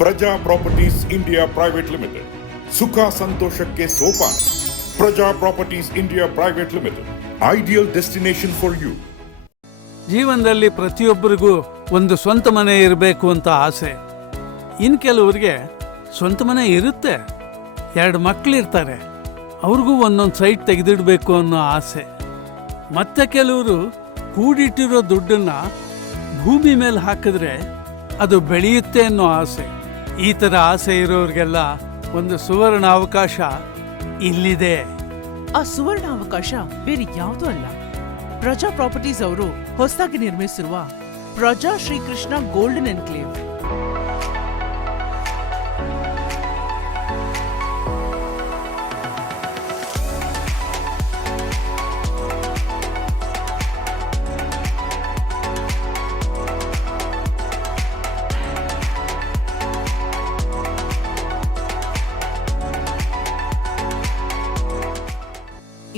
ಪ್ರಜಾ Properties India Private Limited, ಸುಖ ಸಂತೋಷಕ್ಕೆ ಸೋಪಾನ. Praja Properties India Private Limited, ideal destination for you. ಜೀವನದಲ್ಲಿ ಪ್ರತಿಯೊಬ್ಬರಿಗೂ ಒಂದು ಸ್ವಂತ ಮನೆ ಇರಬೇಕು ಅಂತ ಆಸೆ. ಇನ್ನು ಕೆಲವರಿಗೆ ಸ್ವಂತ ಮನೆ ಇರುತ್ತೆ, 2 ಮಕ್ಕಳಿರ್ತಾರೆ, ಅವ್ರಿಗೂ ಒಂದೊಂದು ಸೈಟ್ ತೆಗೆದಿಡಬೇಕು ಅನ್ನೋ ಆಸೆ. ಮತ್ತೆ ಕೆಲವರು ಕೂಡಿಟ್ಟಿರೋ ದುಡ್ಡನ್ನ ಭೂಮಿ ಮೇಲೆ ಹಾಕಿದ್ರೆ ಅದು ಬೆಳೆಯುತ್ತೆ ಅನ್ನೋ ಆಸೆ. ಈ ಥರ ಆಸೆ ಇರೋರಿಗೆಲ್ಲ ಒಂದು ಸುವರ್ಣ ಅವಕಾಶ ಇಲ್ಲಿದೆ. ಆ ಸುವರ್ಣ ಅವಕಾಶ ಬೇರೆ ಯಾವುದೂ ಅಲ್ಲ, ಪ್ರಜಾ ಪ್ರಾಪರ್ಟೀಸ್ ಅವರು ಹೊಸದಾಗಿ ನಿರ್ಮಿಸಿರುವ ಪ್ರಜಾ ಶ್ರೀಕೃಷ್ಣ ಗೋಲ್ಡನ್ ಎನ್ಕ್ಲೇವ್.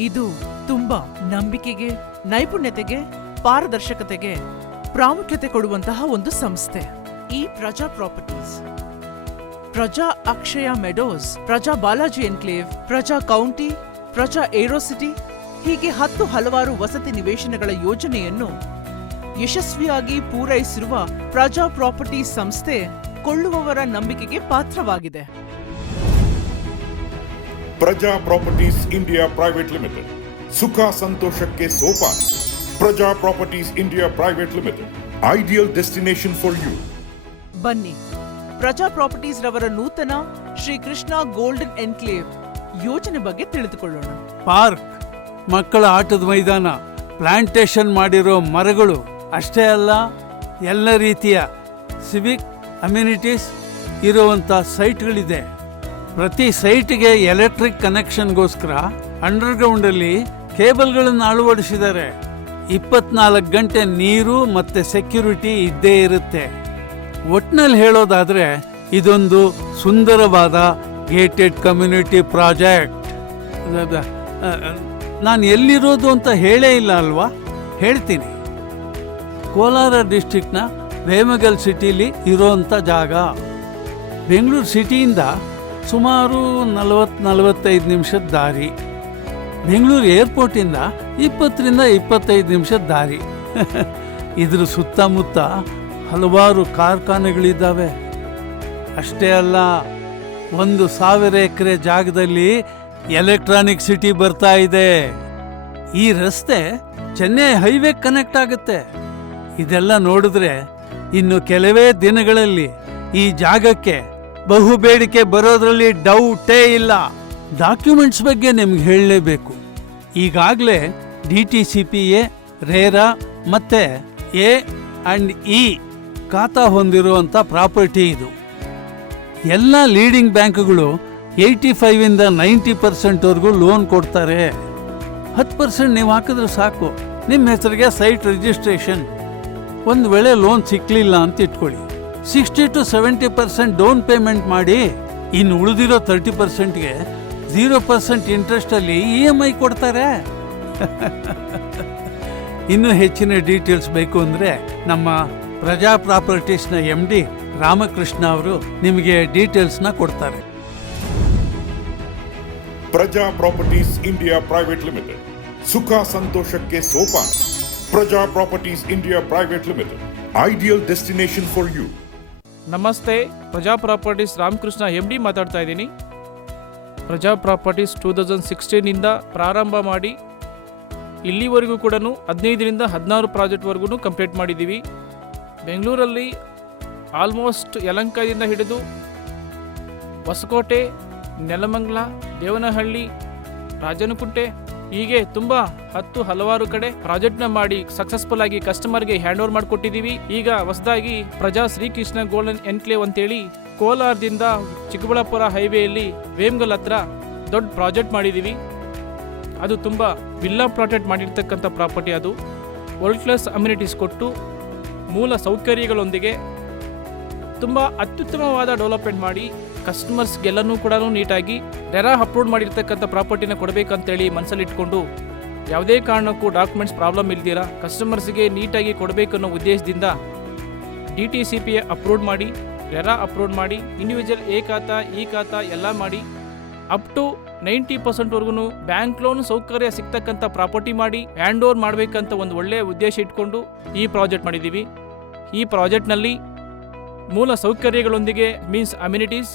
ಇದು ತುಂಬಾ ನಂಬಿಕೆಗೆ, ನೈಪುಣ್ಯತೆಗೆ, ಪಾರದರ್ಶಕತೆಗೆ ಪ್ರಾಮುಖ್ಯತೆ ಕೊಡುವಂತಹ ಒಂದು ಸಂಸ್ಥೆ ಈ ಪ್ರಜಾ ಪ್ರಾಪರ್ಟೀಸ್. ಪ್ರಜಾ ಅಕ್ಷಯ ಮೆಡೋಸ್, ಪ್ರಜಾ ಬಾಲಾಜಿ ಎನ್ಕ್ಲೇವ್, ಪ್ರಜಾ ಕೌಂಟಿ, ಪ್ರಜಾ ಏರೋಸಿಟಿ, ಹೀಗೆ 10 ಹಲವಾರು ವಸತಿ ನಿವೇಶನಗಳ ಯೋಜನೆಯನ್ನು ಯಶಸ್ವಿಯಾಗಿ ಪೂರೈಸಿರುವ ಪ್ರಜಾ ಪ್ರಾಪರ್ಟೀಸ್ ಸಂಸ್ಥೆ ಕೊಳ್ಳುವವರ ನಂಬಿಕೆಗೆ ಪಾತ್ರವಾಗಿದೆ. ಪ್ರಜಾ ಪ್ರಾಪರ್ಟೀಸ್ ಇಂಡಿಯಾ ಪ್ರೈವೇಟ್ ಲಿಮಿಟೆಡ್, ಸುಖ ಸಂತೋಷಕ್ಕೆ ಸೋಪಾನ. Praja Properties India Private Limited, ideal destination for you. ಬನ್ನಿ, ಪ್ರಜಾ ಪ್ರಾಪರ್ಟೀಸ್ ರವರ ನೂತನ ಶ್ರೀಕೃಷ್ಣ ಗೋಲ್ಡನ್ ಎನ್ಕ್ಲೇವ್ ಯೋಜನೆ ಬಗ್ಗೆ ತಿಳಿದುಕೊಳ್ಳೋಣ. ಪಾರ್ಕ್, ಮಕ್ಕಳ ಆಟದ ಮೈದಾನ, ಪ್ಲಾಂಟೇಶನ್ ಮಾಡಿರೋ ಮರಗಳು ಅಷ್ಟೇ ಅಲ್ಲ, ಎಲ್ಲ ರೀತಿಯ ಸಿವಿಕ್ ಅಮ್ಯುನಿಟೀಸ್ ಇರುವಂಥ ಸೈಟ್ಗಳಿದೆ. ಪ್ರತಿ ಸೈಟ್ಗೆ ಎಲೆಕ್ಟ್ರಿಕ್ ಕನೆಕ್ಷನ್ಗೋಸ್ಕರ ಅಂಡರ್ಗ್ರೌಂಡಲ್ಲಿ ಕೇಬಲ್ಗಳನ್ನು ಅಳವಡಿಸಿದ್ದಾರೆ. 24 ಗಂಟೆ ನೀರು ಮತ್ತೆ ಸೆಕ್ಯೂರಿಟಿ ಇದ್ದೇ ಇರುತ್ತೆ. ಒಟ್ನಲ್ಲಿ ಹೇಳೋದಾದ್ರೆ ಇದೊಂದು ಸುಂದರವಾದ ಗೇಟೆಡ್ ಕಮ್ಯುನಿಟಿ ಪ್ರಾಜೆಕ್ಟ್. ನಾನು ಎಲ್ಲಿರೋದು ಅಂತ ಹೇಳೇ ಇಲ್ಲ ಅಲ್ವಾ? ಹೇಳ್ತೀನಿ. ಕೋಲಾರ ಡಿಸ್ಟ್ರಿಕ್ಟ್ನ ವೇಮಗಲ್ ಸಿಟಿಲಿ ಇರೋಂಥ ಜಾಗ. ಬೆಂಗಳೂರು ಸಿಟಿಯಿಂದ ಸುಮಾರು 40-45 ನಿಮಿಷದ ದಾರಿ. ಬೆಂಗಳೂರು ಏರ್ಪೋರ್ಟಿಂದ 20-25 ನಿಮಿಷದ ದಾರಿ. ಇದ್ರ ಸುತ್ತಮುತ್ತ ಹಲವಾರು ಕಾರ್ಖಾನೆಗಳಿದ್ದಾವೆ. ಅಷ್ಟೇ ಅಲ್ಲ, 1,000 ಎಕರೆ ಜಾಗದಲ್ಲಿ ಎಲೆಕ್ಟ್ರಾನಿಕ್ ಸಿಟಿ ಬರ್ತಾ ಇದೆ. ಈ ರಸ್ತೆ ಚೆನ್ನೈ ಹೈವೇ ಕನೆಕ್ಟ್ ಆಗುತ್ತೆ. ಇದೆಲ್ಲ ನೋಡಿದ್ರೆ ಇನ್ನು ಕೆಲವೇ ದಿನಗಳಲ್ಲಿ ಈ ಜಾಗಕ್ಕೆ ಬಹು ಬೇಡಿಕೆ ಬರೋದ್ರಲ್ಲಿ ಡೌಟೇ ಇಲ್ಲ. ಡಾಕ್ಯುಮೆಂಟ್ಸ್ ಬಗ್ಗೆ ನಿಮ್ಗೆ ಹೇಳಲೇಬೇಕು. ಈಗಾಗಲೇ DTCPA, ರೇರಾ ಮತ್ತೆ A&E ಖಾತಾ ಹೊಂದಿರುವಂಥ ಪ್ರಾಪರ್ಟಿ ಇದು. ಎಲ್ಲ ಲೀಡಿಂಗ್ ಬ್ಯಾಂಕ್ಗಳು 85ಇಂದ 90% ಲೋನ್ ಕೊಡ್ತಾರೆ. 10% ನೀವು ಹಾಕಿದ್ರೆ ಸಾಕು, ನಿಮ್ಮ ಹೆಸರಿಗೆ ಸೈಟ್ ರಿಜಿಸ್ಟ್ರೇಷನ್. ಒಂದು ವೇಳೆ ಲೋನ್ ಸಿಕ್ಕಲಿಲ್ಲ ಅಂತ ಇಟ್ಕೊಳ್ಳಿ, 60-70% ಡೌನ್ ಪೇಮೆಂಟ್ ಮಾಡಿ, ಇನ್ನು ಉಳಿದಿರೋ 30%ಗೆ 0% ಇಂಟ್ರೆಸ್ಟಲ್ಲಿ EMI ಕೊಡ್ತಾರೆ. ಇನ್ನೂ ಹೆಚ್ಚಿನ ಡೀಟೇಲ್ಸ್ ಬೇಕು ಅಂದರೆ ನಮ್ಮ ಪ್ರಜಾ ಪ್ರಾಪರ್ಟೀಸ್ನ MD ರಾಮಕೃಷ್ಣ ಅವರು ನಿಮಗೆ ಡೀಟೇಲ್ಸ್ನ ಕೊಡ್ತಾರೆ. ಪ್ರಜಾ ಪ್ರಾಪರ್ಟೀಸ್ ಇಂಡಿಯಾ ಪ್ರೈವೇಟ್ ಲಿಮಿಟೆಡ್, ಸುಖ ಸಂತೋಷಕ್ಕೆ ಸೋಪಾನ. Praja Properties India Private Limited, ideal destination for you. ನಮಸ್ತೆ, ಪ್ರಜಾ ಪ್ರಾಪರ್ಟೀಸ್ ರಾಮಕೃಷ್ಣ MD ಮಾತಾಡ್ತಾ ಇದ್ದೀನಿ. ಪ್ರಜಾ ಪ್ರಾಪರ್ಟೀಸ್ 2016ಇಂದ ಪ್ರಾರಂಭ ಮಾಡಿ ಇಲ್ಲಿವರೆಗೂ ಕೂಡ 15ರಿಂದ 16 ಪ್ರಾಜೆಕ್ಟ್ವರೆಗೂ ಕಂಪ್ಲೀಟ್ ಮಾಡಿದ್ದೀವಿ. ಬೆಂಗಳೂರಲ್ಲಿ ಆಲ್ಮೋಸ್ಟ್ ಯಲಹಂಕದಿಂದ ಹಿಡಿದು ಹೊಸಕೋಟೆ, ನೆಲಮಂಗಲ, ದೇವನಹಳ್ಳಿ, ರಾಜನಕುಂಟೆ, ಹೀಗೆ ತುಂಬ ಹಲವಾರು ಕಡೆ ಪ್ರಾಜೆಕ್ಟ್ನ ಮಾಡಿ ಸಕ್ಸಸ್ಫುಲ್ ಆಗಿ ಕಸ್ಟಮರ್ಗೆ ಹ್ಯಾಂಡ್ ಓವರ್ ಮಾಡಿಕೊಟ್ಟಿದ್ದೀವಿ. ಈಗ ಹೊಸದಾಗಿ ಪ್ರಜಾ ಶ್ರೀಕೃಷ್ಣ ಗೋಲ್ಡನ್ ಎನ್ಕ್ಲೇವ್ ಅಂತೇಳಿ ಕೋಲಾರದಿಂದ ಚಿಕ್ಕಬಳ್ಳಾಪುರ ಹೈವೇಯಲ್ಲಿ ವೇಮಗಲ್ ಹತ್ರ ದೊಡ್ಡ ಪ್ರಾಜೆಕ್ಟ್ ಮಾಡಿದ್ದೀವಿ. ಅದು ತುಂಬ ವಿಲ್ಲಾ ಪ್ರಾಜೆಕ್ಟ್ ಮಾಡಿರ್ತಕ್ಕಂಥ ಪ್ರಾಪರ್ಟಿ. ಅದು ವರ್ಲ್ಡ್ ಕ್ಲಾಸ್ ಅಮ್ಯುನಿಟೀಸ್ ಕೊಟ್ಟು ಮೂಲ ಸೌಕರ್ಯಗಳೊಂದಿಗೆ ತುಂಬ ಅತ್ಯುತ್ತಮವಾದ ಡೆವಲಪ್ಮೆಂಟ್ ಮಾಡಿ ಕಸ್ಟಮರ್ಸ್ಗೆಲ್ಲನೂ ಕೂಡ ನೀಟಾಗಿ ರೆರಾ ಅಪ್ಲೋಡ್ ಮಾಡಿರ್ತಕ್ಕಂಥ ಪ್ರಾಪರ್ಟಿನ ಕೊಡಬೇಕಂತೇಳಿ ಮನಸ್ಸಲ್ಲಿ ಇಟ್ಕೊಂಡು ಯಾವುದೇ ಕಾರಣಕ್ಕೂ ಡಾಕ್ಯುಮೆಂಟ್ಸ್ ಪ್ರಾಬ್ಲಮ್ ಇಲ್ದಿರ ಕಸ್ಟಮರ್ಸ್ಗೆ ನೀಟಾಗಿ ಕೊಡಬೇಕನ್ನೋ ಉದ್ದೇಶದಿಂದ DTCP ಅಪ್ಲೋಡ್ ಮಾಡಿ, ರೆರಾ ಅಪ್ಲೋಡ್ ಮಾಡಿ, ಇಂಡಿವಿಜುವಲ್ ಎ ಖಾತಾ ಇ ಖಾತಾ ಎಲ್ಲ ಮಾಡಿ ಅಪ್ ಟು 90%ವರೆಗೂ ಬ್ಯಾಂಕ್ ಲೋನ್ ಸೌಕರ್ಯ ಸಿಗ್ತಕ್ಕಂಥ ಪ್ರಾಪರ್ಟಿ ಮಾಡಿ ಹ್ಯಾಂಡ್ ಓವರ್ ಮಾಡಬೇಕಂತ ಒಂದು ಒಳ್ಳೆಯ ಉದ್ದೇಶ ಇಟ್ಕೊಂಡು ಈ ಪ್ರಾಜೆಕ್ಟ್ ಮಾಡಿದ್ದೀವಿ. ಈ ಪ್ರಾಜೆಕ್ಟ್ನಲ್ಲಿ ಮೂಲ ಸೌಕರ್ಯಗಳೊಂದಿಗೆ ಮೀನ್ಸ್ ಅಮ್ಯುನಿಟೀಸ್,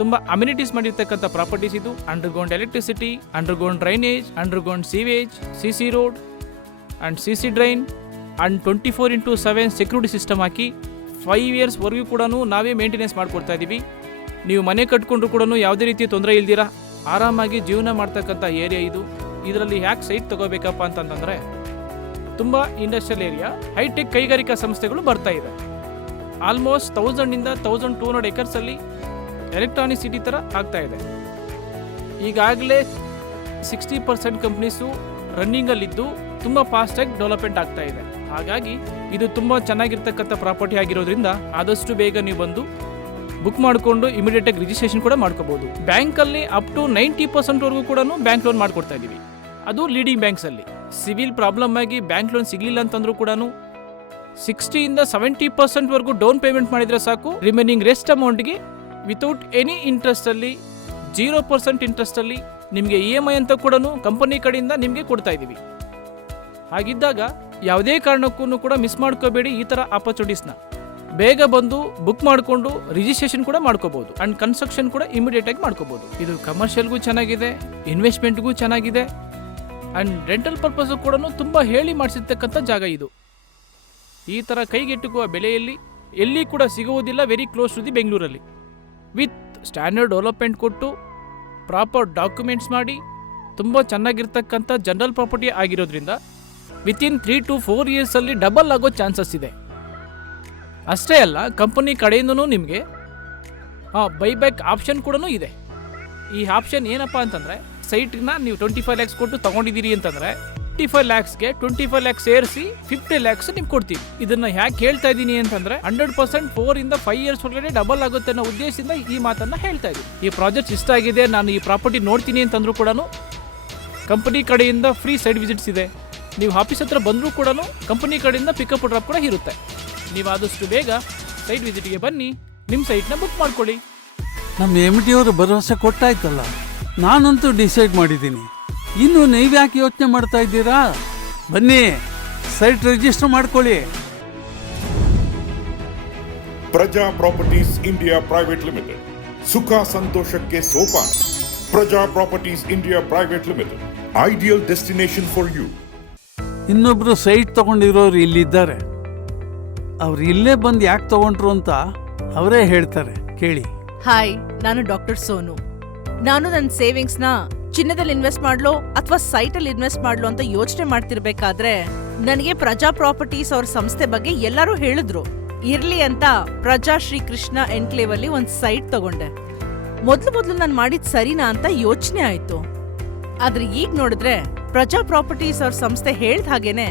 ತುಂಬ ಅಮ್ಯುನಿಟೀಸ್ ಮಾಡಿರ್ತಕ್ಕಂಥ ಪ್ರಾಪರ್ಟೀಸ್ ಇದು. Underground electricity, underground drainage, underground sewage, CC road and CC drain and 24/7 security system ಹಾಕಿ 5 ಇಯರ್ಸ್ವರೆಗೂ ಕೂಡ ನಾವೇ ಮೇಂಟೆನೆನ್ಸ್ ಮಾಡಿಕೊಡ್ತಾ ಇದ್ದೀವಿ. ನೀವು ಮನೆ ಕಟ್ಕೊಂಡ್ರು ಕೂಡ ಯಾವುದೇ ರೀತಿ ತೊಂದರೆ ಇಲ್ದಿರ ಆರಾಮಾಗಿ ಜೀವನ ಮಾಡ್ತಕ್ಕಂಥ ಏರಿಯಾ ಇದು. ಇದರಲ್ಲಿ ಯಾಕೆ ಸೈಟ್ ತಗೋಬೇಕಪ್ಪ ಅಂತಂದರೆ ತುಂಬ ಇಂಡಸ್ಟ್ರಿಯಲ್ ಏರಿಯಾ, ಹೈಟೆಕ್ ಕೈಗಾರಿಕಾ ಸಂಸ್ಥೆಗಳು ಬರ್ತಾ ಇದೆ. ಆಲ್ಮೋಸ್ಟ್ 1000 to 1200 ಎಕರ್ಸಲ್ಲಿ ಎಲೆಕ್ಟ್ರಾನಿಕ್ ಸಿಟಿ ಥರ ಆಗ್ತಾ ಇದೆ. ಈಗಾಗಲೇ 60% ಕಂಪ್ನೀಸು ರನ್ನಿಂಗಲ್ಲಿದ್ದು ತುಂಬ ಫಾಸ್ಟಾಗಿ ಡೆವಲಪ್ಮೆಂಟ್ ಆಗ್ತಾ ಇದೆ. ಹಾಗಾಗಿ ಇದು ತುಂಬ ಚೆನ್ನಾಗಿರ್ತಕ್ಕಂಥ ಪ್ರಾಪರ್ಟಿ ಆಗಿರೋದ್ರಿಂದ ಆದಷ್ಟು ಬೇಗ ನೀವು ಬಂದು ಬುಕ್ ಮಾಡಿಕೊಂಡು ಇಮಿಡಿಯೇಟಾಗಿ ರಿಜಿಸ್ಟ್ರೇಷನ್ ಕೂಡ ಮಾಡ್ಕೋಬಹುದು. ಬ್ಯಾಂಕಲ್ಲಿ ಅಪ್ ಟು 90%ವರೆಗೂ ಕೂಡ ಬ್ಯಾಂಕ್ ಲೋನ್ ಮಾಡಿಕೊಡ್ತಾ ಇದ್ದೀವಿ. ಅದು ಲೀಡಿಂಗ್ ಬ್ಯಾಂಕ್ಸಲ್ಲಿ. ಸಿವಿಲ್ ಪ್ರಾಬ್ಲಮ್ ಆಗಿ ಬ್ಯಾಂಕ್ ಲೋನ್ ಸಿಗಲಿಲ್ಲ ಅಂತಂದ್ರೂ ಕೂಡ 60-70%ವರೆಗೂ ಡೌನ್ ಪೇಮೆಂಟ್ ಮಾಡಿದರೆ ಸಾಕು. ರಿಮೈನಿಂಗ್ ರೆಸ್ಟ್ ಅಮೌಂಟ್ಗೆ ವಿತೌಟ್ ಎನಿ ಇಂಟ್ರೆಸ್ಟಲ್ಲಿ 0% ಇಂಟ್ರೆಸ್ಟಲ್ಲಿ ನಿಮಗೆ EMI ಅಂತ ಕೂಡ ಕಂಪನಿ ಕಡೆಯಿಂದ ನಿಮಗೆ ಕೊಡ್ತಾ ಇದ್ದೀವಿ. ಹಾಗಿದ್ದಾಗ ಯಾವುದೇ ಕಾರಣಕ್ಕೂ ಕೂಡ ಮಿಸ್ ಮಾಡ್ಕೋಬೇಡಿ. ಈ ಥರ ಆಪರ್ಚುನಿಟೀಸ್ನ ಬೇಗ ಬಂದು ಬುಕ್ ಮಾಡಿಕೊಂಡು ರಿಜಿಸ್ಟ್ರೇಷನ್ ಕೂಡ ಮಾಡ್ಕೋಬಹುದು ಆ್ಯಂಡ್ ಕನ್ಸ್ಟ್ರಕ್ಷನ್ ಕೂಡ ಇಮಿಡಿಯೇಟಾಗಿ ಮಾಡ್ಕೋಬಹುದು. ಇದು ಕಮರ್ಷಿಯಲ್ಗೂ ಚೆನ್ನಾಗಿದೆ, ಇನ್ವೆಸ್ಟ್ಮೆಂಟ್ಗೂ ಚೆನ್ನಾಗಿದೆ ಆ್ಯಂಡ್ ರೆಂಟಲ್ ಪರ್ಪಸ್ಗೂ ಕೂಡ ತುಂಬ ಹೇಳಿ ಮಾಡಿಸಿರ್ತಕ್ಕಂಥ ಜಾಗ ಇದು. ಈ ಥರ ಕೈಗೆಟುಕುವ ಬೆಲೆಯಲ್ಲಿ ಎಲ್ಲಿ ಕೂಡ ಸಿಗುವುದಿಲ್ಲ, ವೆರಿ ಕ್ಲೋಸ್ ಟು ದಿ ಬೆಂಗಳೂರಲ್ಲಿ. ವಿತ್ ಸ್ಟ್ಯಾಂಡರ್ಡ್ ಡೆವಲಪ್ಮೆಂಟ್ ಕೊಟ್ಟು ಪ್ರಾಪರ್ ಡಾಕ್ಯುಮೆಂಟ್ಸ್ ಮಾಡಿ ತುಂಬ ಚೆನ್ನಾಗಿರ್ತಕ್ಕಂಥ ಜನರಲ್ ಪ್ರಾಪರ್ಟಿ ಆಗಿರೋದ್ರಿಂದ ವಿತಿನ್ 3 to 4 ಇಯರ್ಸಲ್ಲಿ ಡಬಲ್ ಆಗೋ ಚಾನ್ಸಸ್ ಇದೆ. ಅಷ್ಟೇ ಅಲ್ಲ, ಕಂಪನಿ ಕಡೆಯಿಂದನೂ ನಿಮಗೆ ಬೈಬ್ಯಾಕ್ ಆಪ್ಷನ್ ಕೂಡ ಇದೆ. ಈ ಆಪ್ಷನ್ ಏನಪ್ಪ ಅಂತಂದರೆ, ಸೈಟ್ನ ನೀವು 25 lakhs ಕೊಟ್ಟು ತೊಗೊಂಡಿದ್ದೀರಿ ಅಂತಂದರೆ 25 lakhsಗೆ 25 lakhs ಸೇರಿಸಿ 50 lakhs ನಿಮ್ಗೆ ಕೊಡ್ತೀವಿ. ಇದನ್ನು ಯಾಕೆ ಹೇಳ್ತಾ ಇದ್ದೀನಿ ಅಂತಂದರೆ 100% 4 ಇಂದ 5 years ಒಳಗಡೆ ಡಬಲ್ ಆಗುತ್ತೆ ಅನ್ನೋ ಉದ್ದೇಶದಿಂದ ಈ ಮಾತನ್ನು ಹೇಳ್ತಾ ಇದ್ದೀನಿ. ಈ ಪ್ರಾಜೆಕ್ಟ್ ಇಷ್ಟ ಆಗಿದೆ, ನಾನು ಈ ಪ್ರಾಪರ್ಟಿ ನೋಡ್ತೀನಿ ಅಂತಂದ್ರೂ ಕೂಡ ಕಂಪನಿ ಕಡೆಯಿಂದ ಫ್ರೀ ಸೈಟ್ ವಿಸಿಟ್ಸ್ ಇದೆ. ನೀವು ಆಫೀಸ್ ಹತ್ರ ಬಂದರೂ ಕೂಡ ಕಂಪನಿ ಕಡೆಯಿಂದ ಪಿಕಪ್ ಡ್ರಾಪ್ ಕೂಡ ಇರುತ್ತೆ. ನೀವು ಆದಷ್ಟು ಬೇಗ ಸೈಟ್ ವಿಸಿಟ್ಗೆ ಬನ್ನಿ, ನಿಮ್ಮ ಸೈಟ್ನ ಬುಕ್ ಮಾಡ್ಕೊಳ್ಳಿ. ನಮ್ಮ MD ಅವರು ಭರವಸೆ ಕೊಟ್ಟಾಯ್ತಲ್ಲ, ನಾನಂತೂ ಡಿಸೈಡ್ ಮಾಡಿದ್ದೀನಿ. ಇನ್ನು ನೀವ್ಯಾಕೆ ಯೋಚನೆ ಮಾಡ್ತಾ ಇದ್ದೀರಾ? ಬನ್ನಿ, ಸೈಟ್ ರಿಜಿಸ್ಟರ್ ಮಾಡ್ಕೊಳ್ಳಿ. ಪ್ರಜಾ ಪ್ರಾಪರ್ಟೀಸ್ ಇಂಡಿಯಾ ಪ್ರೈವೇಟ್ ಲಿಮಿಟೆಡ್, ಸುಖ ಸಂತೋಷಕ್ಕೆ ಸೋಪಾನ. Praja Properties India Private Limited, ideal destination for you. ಇನ್ನೊಬ್ರು ಸೈಟ್ ತಗೊಂಡಿರೋರು ಇಲ್ಲಿದ್ದಾರೆ. ಅವ್ರು ಇಲ್ಲೇ ಬಂದು ಯಾಕೆ ತಗೊಂಡ್ರು ಅಂತ ಅವರೇ ಹೇಳ್ತಾರೆ, ಕೇಳಿ. ಹಾಯ್, ನಾನು ಡಾಕ್ಟರ್ ಸೋನು. ನಾನು ನನ್ನ ಸೇವಿಂಗ್ಸ್ನ ಚಿನ್ನದಲ್ಲಿ ಇನ್ವೆಸ್ಟ್ ಮಾಡ್ಲೋ ಅಥವಾ ಸೈಟಲ್ಲಿ ಇನ್ವೆಸ್ಟ್ ಮಾಡ್ಲೋ ಅಂತ ಯೋಚನೆ ಮಾಡ್ತಿರ್ಬೇಕಾದ್ರೆ ನನಗೆ ಪ್ರಜಾ ಪ್ರಾಪರ್ಟೀಸ್ ಅವ್ರ ಸಂಸ್ಥೆ ಬಗ್ಗೆ ಎಲ್ಲರೂ ಹೇಳಿದ್ರು. ಇರ್ಲಿ ಅಂತ ಪ್ರಜಾ ಶ್ರೀಕೃಷ್ಣ ಎನ್ಕ್ಲೇವ್ ಅಲ್ಲಿ ಒಂದು ಸೈಟ್ ತಗೊಂಡೆ. ಮೊದ್ಲು ನಾನು ಮಾಡಿದ್ ಸರಿನಾ ಅಂತ ಯೋಚನೆ ಆಯ್ತು. ಆದ್ರೆ ಈಗ ನೋಡಿದ್ರೆ ಪ್ರಜಾ ಪ್ರಾಪರ್ಟೀಸ್ ಅವ್ರ ಸಂಸ್ಥೆ ಹೇಳ್ದ ಹಾಗೇನೆ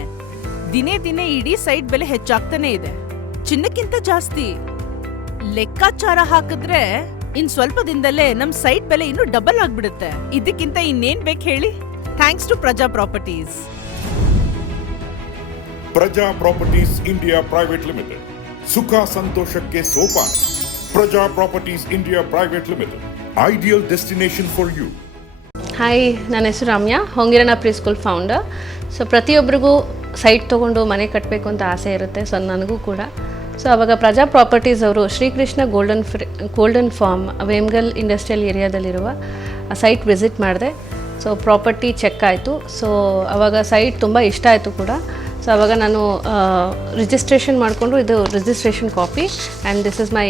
ದಿನೇ ಇಡೀ ಸೈಟ್ ಬೆಲೆ ಹೆಚ್ಚಾಗ್ತಾನೆ ಇದೆ, ಚಿನ್ನಕ್ಕಿಂತ ಜಾಸ್ತಿ. ಲೆಕ್ಕಾಚಾರ ಹಾಕಿದ್ರೆ ಇನ್ ಸ್ವಲ್ಪ ದಿನದಲ್ಲೇ ನಮ್ ಸೈಟ್ ಬೆಲೆ ಇನ್ನು ಡಬಲ್ ಆಗ್ಬಿಡುತ್ತೆ. ಇದಕ್ಕಿಂತ ಇನ್ನೇನ್ ಬೇಕು ಹೇಳಿ? Thanks to Praja Properties. Praja Properties India Private Limited, ಸುಖ ಸಂತೋಷಕ್ಕೆ ಸೋಪಾನ. Praja Properties India Private Limited, ideal destination for you. Hi, ನನ್ನ ಹೆಸರು Ramya, Hongirana preschool founder. So ಪ್ರತಿಯೊಬ್ಬರಿಗೂ ಸೈಟ್ ತೊಗೊಂಡು ಮನೆ ಕಟ್ಟಬೇಕು ಅಂತ ಆಸೆ ಇರುತ್ತೆ. ಸೊ ನನಗೂ ಕೂಡ. ಸೊ ಆವಾಗ ಪ್ರಜಾ ಪ್ರಾಪರ್ಟೀಸ್ ಅವರು Srikrishna golden farm Vemgal industrial ಏರಿಯಾದಲ್ಲಿರುವ ಸೈಟ್ ವಿಸಿಟ್ ಮಾಡಿದೆ. ಸೊ ಪ್ರಾಪರ್ಟಿ ಚೆಕ್ ಆಯಿತು. ಸೊ ಆವಾಗ ಸೈಟ್ ತುಂಬ ಇಷ್ಟ ಆಯಿತು ಕೂಡ. ಸೊ ಆವಾಗ ನಾನು ರಿಜಿಸ್ಟ್ರೇಷನ್ ಮಾಡಿಕೊಂಡು, ಇದು registration copy and this is my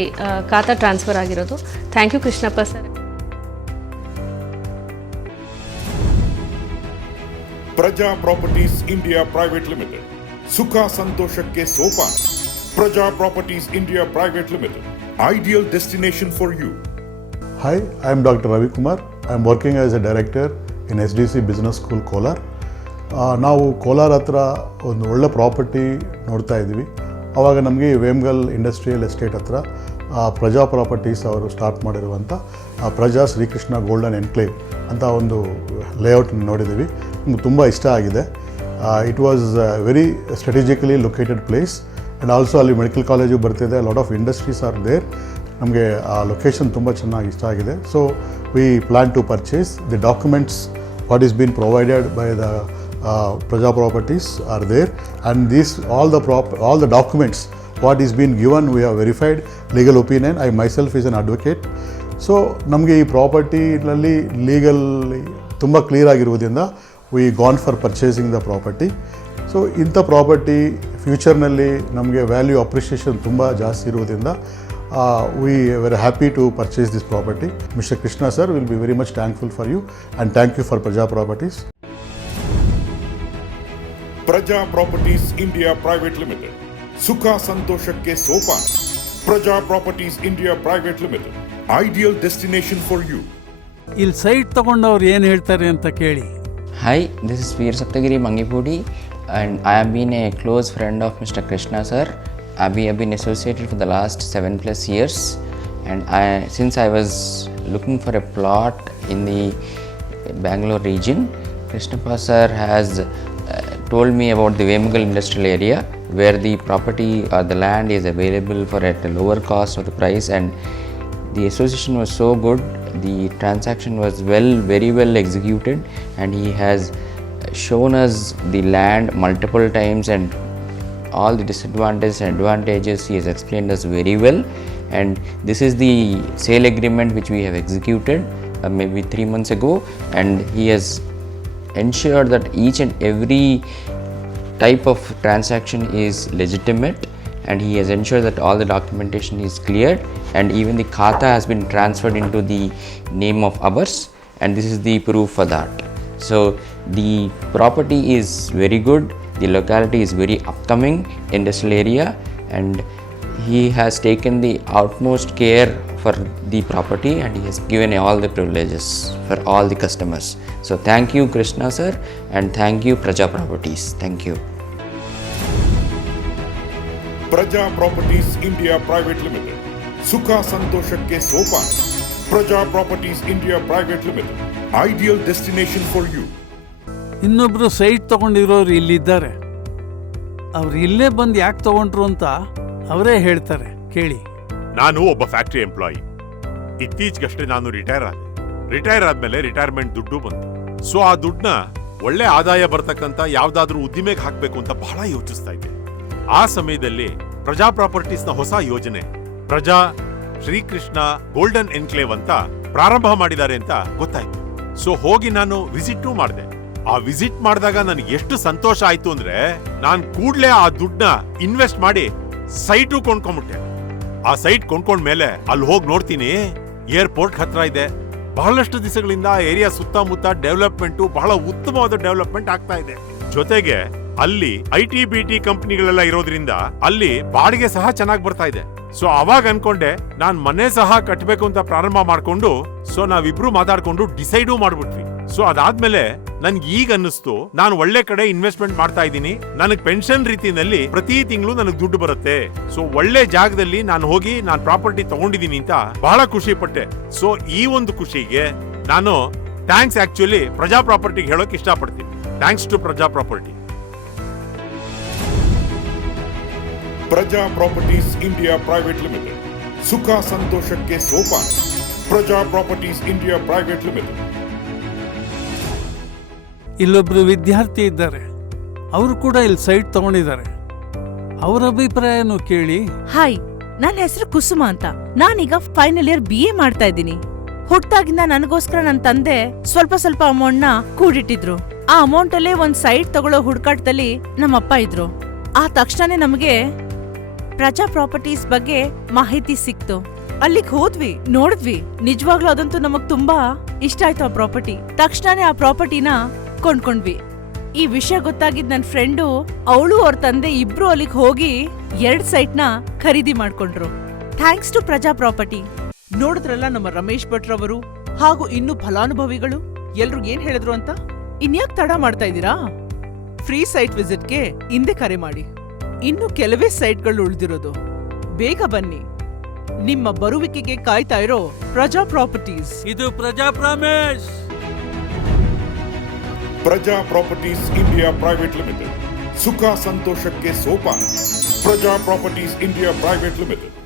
khata transfer ಆಗಿರೋದು. Thank you Krishnappa sir. Praja Properties India Private Limited, ಸುಖ ಸಂತೋಷಕ್ಕೆ ಸೋಪಾನ. Praja Properties India Private Limited, ideal destination for you. Hi, I am Dr. Ravi Kumar. I am working as a director in SDC Business School, Kolar. ನಾವು ಕೋಲಾರ ಹತ್ರ ಒಂದು ಒಳ್ಳೆ property ನೋಡ್ತಾ ಇದ್ದೀವಿ. ಆವಾಗ ನಮಗೆ ವೇಮ್ಗಲ್ ಇಂಡಸ್ಟ್ರಿಯಲ್ ಎಸ್ಟೇಟ್ ಹತ್ರ ಪ್ರಜಾ ಪ್ರಾಪರ್ಟೀಸ್ ಅವರು ಸ್ಟಾರ್ಟ್ ಮಾಡಿರುವಂಥ ಪ್ರಜಾ ಶ್ರೀಕೃಷ್ಣ ಗೋಲ್ಡನ್ ಎನ್ಕ್ಲೇವ್ ಅಂತ ಒಂದು ಲೇಔಟ್ ನೋಡಿದ್ದೀವಿ. ನಮ್ಗೆ ತುಂಬ ಇಷ್ಟ ಆಗಿದೆ. It was very strategically located place and also ಅಲ್ಲಿ ಮೆಡಿಕಲ್ ಕಾಲೇಜು ಬರ್ತಿದೆ, lot of industries are there. ನಮಗೆ ಆ ಲೊಕೇಶನ್ ತುಂಬ ಚೆನ್ನಾಗಿ ಇಷ್ಟ ಆಗಿದೆ. So we plan to purchase the documents what is been provided by the Praja Properties are there, and these all the documents what is been given we have verified legal opinion. I myself is an advocate. So ನಮಗೆ ಈ ಪ್ರಾಪರ್ಟಿನಲ್ಲಿ legally ತುಂಬ clear ಆಗಿರುವುದರಿಂದ we gone for purchasing the property. So ಇಂಥ property ಫ್ಯೂಚರ್ನಲ್ಲಿ ನಮಗೆ value appreciation ತುಂಬ ಜಾಸ್ತಿ ಇರುವುದರಿಂದ we were happy to purchase this property. Mr. Krishna sir will be very much thankful for you, and thank you for Praja Properties. Praja Properties India Private Limited, ಸುಖ ಸಂತೋಷಕ್ಕೆ ಸೋಪಾನ. Praja Properties India Private Limited, ideal destination for you. ಇಲ್ಲಿ site ತಗೊಂಡವ್ರು ಏನು ಹೇಳ್ತಾರೆ ಅಂತ ಕೇಳಿ. Hi, this is Veer Saptagiri Mangipudi, and I have been a close friend of Mr. Krishna sir. We have been associated for the last 7+ years, and since I was looking for a plot in the Bangalore region, Krishnappa sir has told me about the Vemugal industrial area where the property or the land is available for at a lower cost of the price, and the association was so good. The transaction was very well executed, and he has shown us the land multiple times, and all the disadvantages and advantages he has explained us very well. And this is the sale agreement which we have executed maybe 3 months ago, and he has ensured that each and every type of transaction is legitimate, and he has ensured that all the documentation is cleared, and even the khata has been transferred into the name of ours, and this is the proof for that. So the property is very good, the locality is very upcoming industrial area, and he has taken the utmost care for the property, and he has given all the privileges for all the customers. So thank you Krishna sir, and thank you Praja Properties. Thank you. Praja Properties India Private Limited, ಸುಖ ಸಂತೋಷಕ್ಕೆ ಸೋಪಾನ. Praja Properties India Private Limited, ideal destination for you. ಇನ್ನೊಬ್ರು site ತಗೊಂಡಿರೋರು ಇಲ್ಲಿದ್ದಾರೆ. ಅವ್ರು ಇಲ್ಲೇ ಬಂದು ಯಾಕೆ ತಗೊಂಡ್ರು ಅಂತ ಅವರೇ ಹೇಳ್ತಾರೆ, ಕೇಳಿ. ನಾನು ಒಬ್ಬ ಫ್ಯಾಕ್ಟರಿ ಎಂಪ್ಲಾಯಿ. ಇತ್ತೀಚೆಗಷ್ಟೇ ನಾನು ರಿಟೈರ್ ಆದ್ಮೇಲೆ ರಿಟೈರ್ಮೆಂಟ್ ದುಡ್ಡು ಬಂತು. ಸೊ ಆ ದುಡ್ಡನ್ನ ಒಳ್ಳೆ ಆದಾಯ ಬರ್ತಕ್ಕಂತ ಯಾವ್ದಾದ್ರೂ ಉದ್ದಿಮೆಗೆ ಹಾಕ್ಬೇಕು ಅಂತ ಬಹಳ ಯೋಚಿಸ್ತಾ ಇದ್ದೆ. ಆ ಸಮಯದಲ್ಲಿ ಪ್ರಜಾ ಪ್ರಾಪರ್ಟೀಸ್ ನ ಹೊಸ ಯೋಜನೆ ಪ್ರಜಾ ಶ್ರೀಕೃಷ್ಣ ಗೋಲ್ಡನ್ ಎನ್ಕ್ಲೇವ್ ಅಂತ ಪ್ರಾರಂಭ ಮಾಡಿದ್ದಾರೆ ಅಂತ ಗೊತ್ತಾಯ್ತು. ಸೊ ಹೋಗಿ ನಾನು ವಿಸಿಟ್ ಮಾಡಿದೆ. ಆ ವಿಸಿಟ್ ಮಾಡಿದಾಗ ನನಗೆ ಎಷ್ಟು ಸಂತೋಷ ಆಯ್ತು ಅಂದ್ರೆ, ನಾನ್ ಕೂಡ್ಲೇ ಆ ದುಡ್ಡನ್ನ ಇನ್ವೆಸ್ಟ್ ಮಾಡಿ ಸೈಟು ಕೊಂಡ್ಕೊಂಡ್ಬಿಟ್ಟೆ. ಆ ಸೈಟ್ ಕೊಂಡ್ಕೊಂಡ್ಮೇಲೆ ಅಲ್ಲಿ ಹೋಗಿ ನೋಡ್ತೀನಿ, ಏರ್ಪೋರ್ಟ್ ಹತ್ರ ಇದೆ. ಬಹಳಷ್ಟು ದಿವಸಗಳಿಂದ ಆ ಏರಿಯಾ ಸುತ್ತಮುತ್ತ ಡೆವಲಪ್ಮೆಂಟ್, ಬಹಳ ಉತ್ತಮವಾದ ಡೆವಲಪ್ಮೆಂಟ್ ಆಗ್ತಾ ಇದೆ. ಜೊತೆಗೆ ಅಲ್ಲಿ IT-BT ಕಂಪನಿಗಳೆಲ್ಲ ಇರೋದ್ರಿಂದ ಅಲ್ಲಿ ಬಾಡಿಗೆ ಸಹ ಚೆನ್ನಾಗಿ ಬರ್ತಾ ಇದೆ. ಸೊ ಅವಾಗ ಅನ್ಕೊಂಡೆ, ನಾನ್ ಮನೆ ಸಹ ಕಟ್ಟಬೇಕು ಅಂತ ಪ್ರಾರಂಭ ಮಾಡ್ಕೊಂಡು, ಸೊ ನಾವಿಬ್ರು ಮಾತಾಡ್ಕೊಂಡು ಡಿಸೈಡು ಮಾಡ್ಬಿಟ್ವಿ. ಸೊ ಅದಾದ್ಮೇಲೆ ನನ್ಗೆ ಈಗ ಅನ್ನಿಸ್ತು, ನಾನು ಒಳ್ಳೆ ಕಡೆ ಇನ್ವೆಸ್ಟ್ಮೆಂಟ್ ಮಾಡ್ತಾ ಇದ್ದೀನಿ, ನನಗ್ ಪೆನ್ಷನ್ ರೀತಿನಲ್ಲಿ ಪ್ರತಿ ತಿಂಗಳು ನನಗ್ ದುಡ್ಡು ಬರುತ್ತೆ. ಸೊ ಒಳ್ಳೆ ಜಾಗದಲ್ಲಿ ನಾನು ಹೋಗಿ ನಾನು ಪ್ರಾಪರ್ಟಿ ತಗೊಂಡಿದ್ದೀನಿ ಅಂತ ಬಹಳ ಖುಷಿ ಪಟ್ಟೆ. ಸೊ ಈ ಒಂದು ಖುಷಿಗೆ ನಾನು ಥ್ಯಾಂಕ್ಸ್ ಆಕ್ಚುಲಿ ಪ್ರಜಾ ಪ್ರಾಪರ್ಟಿಗೆ ಹೇಳೋಕೆ ಇಷ್ಟಪಡ್ತೀನಿ. ಥ್ಯಾಂಕ್ಸ್ ಟು ಪ್ರಜಾ ಪ್ರಾಪರ್ಟಿ. ಪ್ರಜಾ ಪ್ರಾಪರ್ಟೀಸ್ ಇಂಡಿಯಾ ಪ್ರೈವೇಟ್ ಲಿಮಿಟೆಡ್, ಸುಖ ಸಂತೋಷಕ್ಕೆ ಸೋಪಾನ. Praja Properties India Private limited. ಇಲ್ಲೊಬ್ರು ವಿದ್ಯಾರ್ಥಿ ಇದ್ದಾರೆ, ಅವರು ಕೂಡ ಇಲ್ಲಿ ಸೈಟ್ ತಗೊಂಡಿದ್ದಾರೆ. ಅವರ ಅಭಿಪ್ರಾಯನೂ ಕೇಳಿ. ಹಾಯ್, ನನ್ನ ಹೆಸರು ಕುಸುಮ ಅಂತ. ನಾನೀಗ ಫೈನಲ್ ಇಯರ್ BA ಮಾಡ್ತಾ ಇದ್ದೀನಿ. ಹುಟ್ಟಾಗಿಂದ ನನಗೋಸ್ಕರ ನನ್ನ ತಂದೆ ಸ್ವಲ್ಪ ಅಮೌಂಟ್ ನ ಕೂಡಿಟ್ಟಿದ್ರು. ಆ ಅಮೌಂಟ್ ಅಲ್ಲೇ ಒಂದ್ ಸೈಟ್ ತಗೊಳ್ಳೋ ಹುಡುಕಾಟದಲ್ಲಿ ನಮ್ಮಪ್ಪ ಇದ್ರು. ಆ ತಕ್ಷಣನೇ ನಮಗೆ ಪ್ರಜಾ ಪ್ರಾಪರ್ಟೀಸ್ ಬಗ್ಗೆ ಮಾಹಿತಿ ಸಿಕ್ತು. ಅಲ್ಲಿಗೆ ಹೋದ್ವಿ, ನೋಡಿದ್ವಿ. ನಿಜವಾಗ್ಲೂ ಅದಂತೂ ನಮಗ್ ತುಂಬಾ ಇಷ್ಟ ಆಯ್ತು ಆ ಪ್ರಾಪರ್ಟಿ. ತಕ್ಷಣನೇ ಆ ಪ್ರಾಪರ್ಟಿನ ಕೊಂಡ್ಕೊಂಡ್ವಿ. ಈ ವಿಷಯ ಗೊತ್ತಾಗಿದ್ ನನ್ ಫ್ರೆಂಡು, ಅವಳು ಅವ್ರ ತಂದೆ ಇಬ್ರು ಅಲ್ಲಿಗೆ ಹೋಗಿ 2 ಸೈಟ್ ನ ಖರೀದಿ ಮಾಡ್ಕೊಂಡ್ರು. ಥ್ಯಾಂಕ್ಸ್ ಟು ಪ್ರಜಾ ಪ್ರಾಪರ್ಟಿ. ನೋಡಿದ್ರಲ್ಲ ನಮ್ಮ ರಮೇಶ್ ಭಟ್ರವರು ಹಾಗೂ ಇನ್ನು ಫಲಾನುಭವಿಗಳು ಎಲ್ರು ಏನ್ ಹೇಳಿದ್ರು ಅಂತ. ಇನ್ಯಾಕ್ ತಡ ಮಾಡ್ತಾ ಇದ್ದೀರಾ? ಫ್ರೀ ಸೈಟ್ ವಿಸಿಟ್ಗೆ ಹಿಂದೆ ಕರೆ ಮಾಡಿ. ಇನ್ನು ಕೆಲವೇ ಸೈಟ್ಗಳು ಉಳಿದಿರೋದು. ಬೇಗ ಬನ್ನಿ. ನಿಮ್ಮ ಬರುವಿಕೆಗೆ ಕಾಯ್ತಾ ಇರೋ ಪ್ರಜಾ ಪ್ರಾಪರ್ಟೀಸ್. ಇದು ಪ್ರಜಾ ಪ್ರಾಮಿಸ್. ಪ್ರಜಾ ಪ್ರಾಪರ್ಟೀಸ್ ಇಂಡಿಯಾ ಪ್ರೈವೇಟ್ ಲಿಮಿಟೆಡ್, ಸುಖ ಸಂತೋಷಕ್ಕೆ ಸೋಪಾನ. Praja Properties India Private limited.